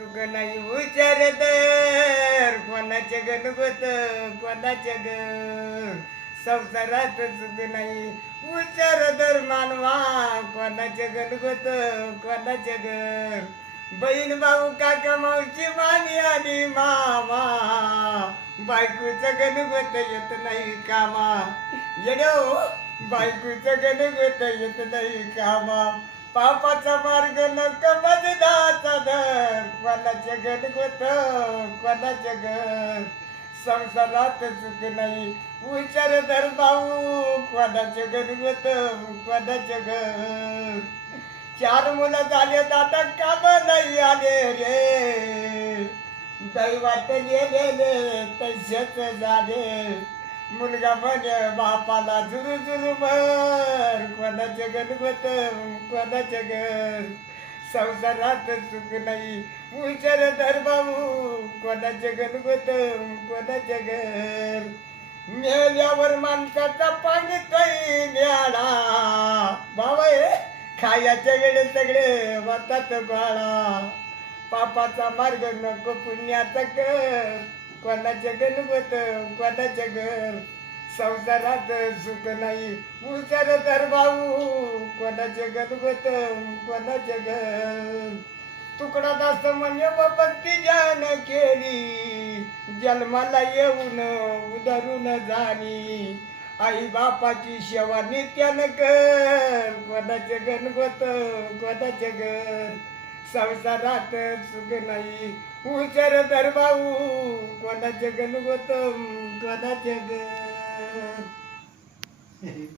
सुख नाही उचार तर कोणाचे गणपत कोणाचे ग संसारात सुख नाही उचार तर मानवा कोणाचे गणपत कोणाचे घर? बहीण भाऊ काका मावशी मानी आणि मामा बायकोचं गणगोत येत नाही कामा. येडो हो, बायकोचं गणगोत येत नाही कामा. पापाचा मार्ग नक धर कोणाचे गणगोत कोणाचे घर संसारात सुख नाही. विचार धर भाऊ कोणाचे गोत कोणाचे घर चार मुलं झाले दादा काम नाही आले रे. दैवात गेलेले तसेच झाले. मुलगा म्हणे बापाला झुरू झुरू भर. कोणाचे गोत कोणाचे घर संसारात सुख नाही. उचर बाबू कोणाचे गणगोत कोणाचे घर? मेल्यावर माणसाचा पाणी न्याला बाबा हे खायाच्या वेळेस सगळे वातात गोळा. पापाचा मार्ग नको पुण्याचा कर. कोणाचे गणगोत कोणाचे घर? संसारात सुख नाही. उचार तर भाऊ कोणाचे गणगोत कोणाचे घर? तुकडा दास म्हणजे भक्ती जान केली. जन्माला येऊन उधरून जाणी. आई बापाची सेवा नित्यान कर. कोणाचे गणगोत कोणाचे गण? संसारात सुख नाही उचर तर भाऊ. कोणाचे गणगोत कोणाचे गण?